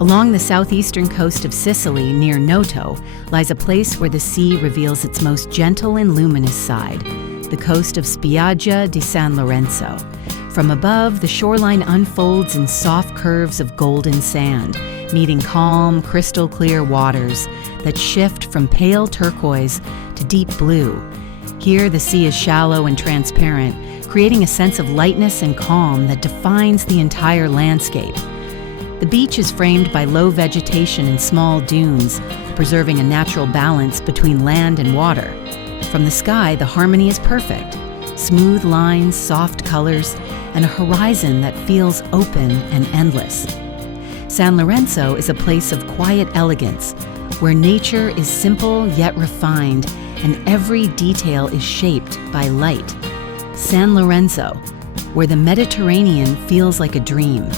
Along the southeastern coast of Sicily, near Noto, lies a place where the sea reveals its most gentle and luminous side, the coast of Spiaggia di San Lorenzo. From above, the shoreline unfolds in soft curves of golden sand, meeting calm, crystal-clear waters that shift from pale turquoise to deep blue. Here, the sea is shallow and transparent, creating a sense of lightness and calm that defines the entire landscape. The beach is framed by low vegetation and small dunes, preserving a natural balance between land and water. From the sky, the harmony is perfect. Smooth lines, soft colors, and a horizon that feels open and endless. San Lorenzo is a place of quiet elegance, where nature is simple yet refined, and every detail is shaped by light. San Lorenzo, where the Mediterranean feels like a dream.